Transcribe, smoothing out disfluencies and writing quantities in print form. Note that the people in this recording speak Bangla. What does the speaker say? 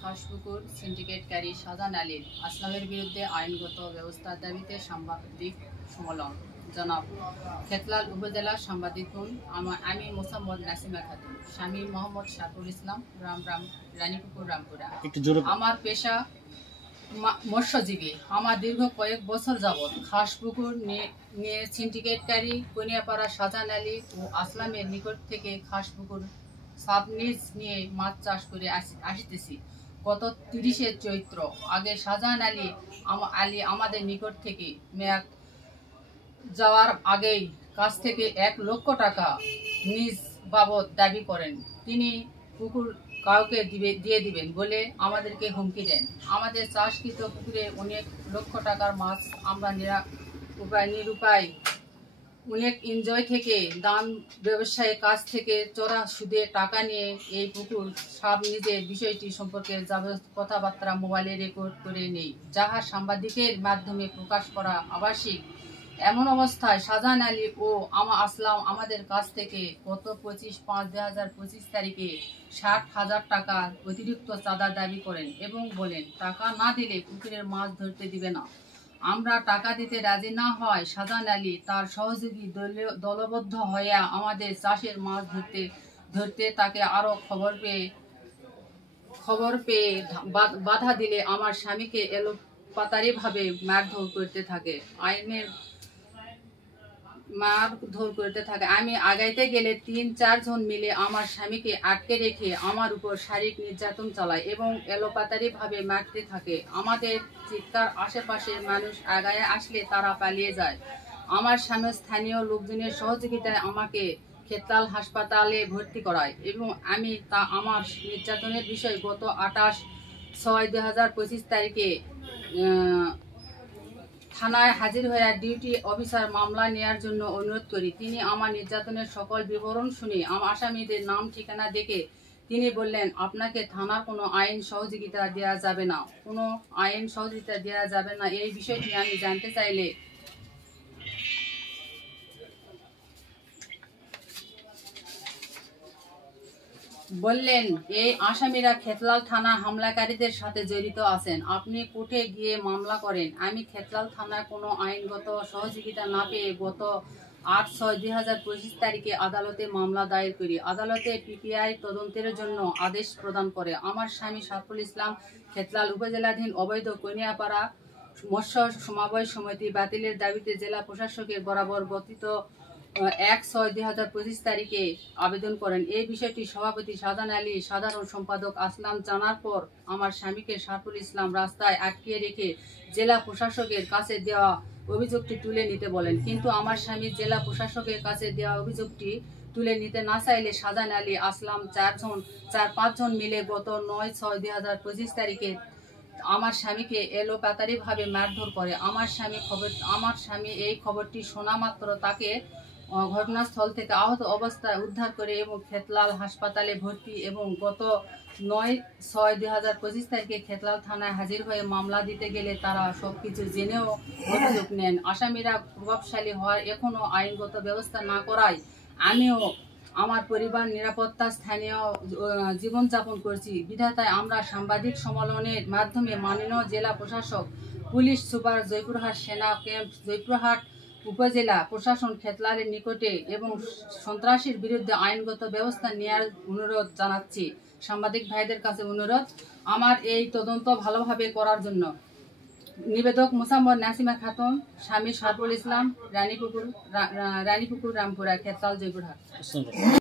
খাসপুকুর সিন্ডিকেটকারী শাহজাহান আলীর আসলামের বিরুদ্ধে আইনগত ব্যবস্থার দাবিতে সাংবাদিক সম্মেলন। জনাব খেতলাল উপজেলা সাংবাদিকুন আমি মোসাম্মদ নাসিমা খাতুন, স্বামী মোহাম্মদ শাকুল ইসলাম, রানীপুকুর রামপুরা। আমার পেশা মৎস্যজীবী। আমার দীর্ঘ কয়েক বছর যাবৎ খাসপুকুর নিয়ে সিন্ডিকেটকারী কনিয়াপাড়া শাহজাহান আলী ও আসলামের নিকট থেকে খাসপুকুর সাবলিজ নিয়ে মাছ চাষ করে আসতেছি। গত 30শে চৈত্র আগে শাহজাহান আলী আমাদের নিকট থেকে মেয়াদ যাওয়ার আগেই কাছ থেকে 1 লক্ষ টাকা নিজ বাবদ দাবি করেন। তিনি পুকুর কাউকে দিয়ে দিবেন বলে আমাদেরকে হুমকি দেন। আমাদের চাষকৃত পুকুরে অনেক লক্ষ টাকার মাছ আমরা নিরুপায় অনেক এনজয় থেকে দান ব্যবসায়ীর কাছ থেকে চড়া সুদে টাকা নিয়ে এই পুকুর সব নিজের বিষয়টি সম্পর্কে কথাবার্তা মোবাইলে রেকর্ড করে নেই, যাহা সাংবাদিকের মাধ্যমে প্রকাশ করা আবশ্যিক। এমন অবস্থায় শাহজাহান আলী ও আসলাম আমাদের কাছ থেকে গত 25/5/2025 তারিখে 60,000 টাকার অতিরিক্ত চাঁদা দাবি করেন এবং বলেন টাকা না দিলে পুকুরের মাছ ধরতে দিবে না। আমরা টাকা দিতে রাজি না হয় শাহজাহান আলী তার সহযোগী দলবদ্ধ হয়ে আমাদের চাষের মাছ ধরতে তাকে আরো খবর পেয়ে বাধা দিলে আমার স্বামীকে এলোপাতাড়িভাবে মারধর করতে থাকে। আমি আগাইতে গেলে 3-4 জন মিলে আমার স্বামীকে আটকে রেখে আমার উপর শারীরিক নির্যাতন চালায় এবং এলোপাতাড়িভাবে মারতে থাকে। আমাদের চিৎকার আশেপাশের মানুষ আগায় আসলে তারা পালিয়ে যায়। আমার স্বামী স্থানীয় লোকজনের সহযোগিতায় আমাকে খেতলাল হাসপাতালে ভর্তি করায় এবং আমার নির্যাতনের বিষয়ে গত 28/6/2025 তারিখে থানায় হাজির হয়ে ডিউটি অফিসার মামলা নেয়ার জন্য অনুরোধ করি। তিনি আমার নির্যাতনের সকল বিবরণ শুনে আসামিদের নাম ঠিকানা দেখে তিনি বললেন, আপনাকে থানার কোনো আইন সহযোগিতা দেওয়া যাবে না। এই বিষয়টি আমি জানতে চাইলে বললেন, এই আসামিরা খেতলাল থানা হামলাকারীদের সাথে জড়িত আছেন। আপনি কোর্টে গিয়ে মামলা করেন। আমি খেতলাল থানায় কোনো আইনগত সহযোগিতা না পেয়ে গত 8/6/2025 তারিখে আদালতে মামলা দায়ের করি। আদালতে পিপিআই তদন্তের জন্য আদেশ প্রদান করে। আমার স্বামী শাকুল ইসলাম খেতলাল উপজেলাধীন অবৈধ কনিয়াপাড়া মৎস্য সমবায় সমিতি বাতিলের দাবিতে জেলা প্রশাসকের বরাবর গঠিত 1/6/2025 তারিখে আবেদন করেন। এই বিষয়টি সভাপতি শাহজাহান আলী, সাধারণ সম্পাদক আসলাম জানার পর আমার স্বামীকে শাকুল ইসলাম রাস্তায় আটকিয়ে রেখে জেলা প্রশাসকের কাছে দেওয়া অভিযোগটি তুলে নিতে বলেন। কিন্তু আমার স্বামী জেলা প্রশাসকের কাছে দেওয়া অভিযোগটি তুলে নিতে না চাইলে শাহজাহান আলী, আসলাম 4-5 জন মিলে গত 9/6/2025 তারিখে আমার স্বামীকে এলোপাতাড়িভাবে মারধর করে। আমার স্বামী এই খবরটি শোনা মাত্র তাকে ঘটনাস্থল থেকে আহত অবস্থায় উদ্ধার করে এবং খেতলাল হাসপাতালে ভর্তি এবং গত 9/6/2025 তারিখে খেতলাল থানায় হাজির হয়ে মামলা দিতে গেলে তারা সবকিছু জেনেও অভিযোগ নেন। আসামিরা প্রভাবশালী হওয়ার এখনো আইনগত ব্যবস্থা না করায় আমিও আমার পরিবার নিরাপত্তা স্থানীয় জীবনযাপন করছি। বিধাতায় আমরা সাংবাদিক সম্মেলনের মাধ্যমে মাননীয় জেলা প্রশাসক, পুলিশ সুপার জয়পুরহাট সেনা ক্যাম্প, জয়পুরহাট উপজেলা প্রশাসন খেতলালের নিকটে এবং সন্ত্রাসীর বিরুদ্ধে আইনগত ব্যবস্থা নেওয়ার অনুরোধ জানাচ্ছি। সাংবাদিক ভাইদের কাছে অনুরোধ আমার এই তদন্ত ভালোভাবে করার জন্য। নিবেদক মোসাম্মদ নাসিমা খাতুন, স্বামী শাকুল ইসলাম, রানীপুকুর রামপুরা, খেতলাল, জয়পুরহাট।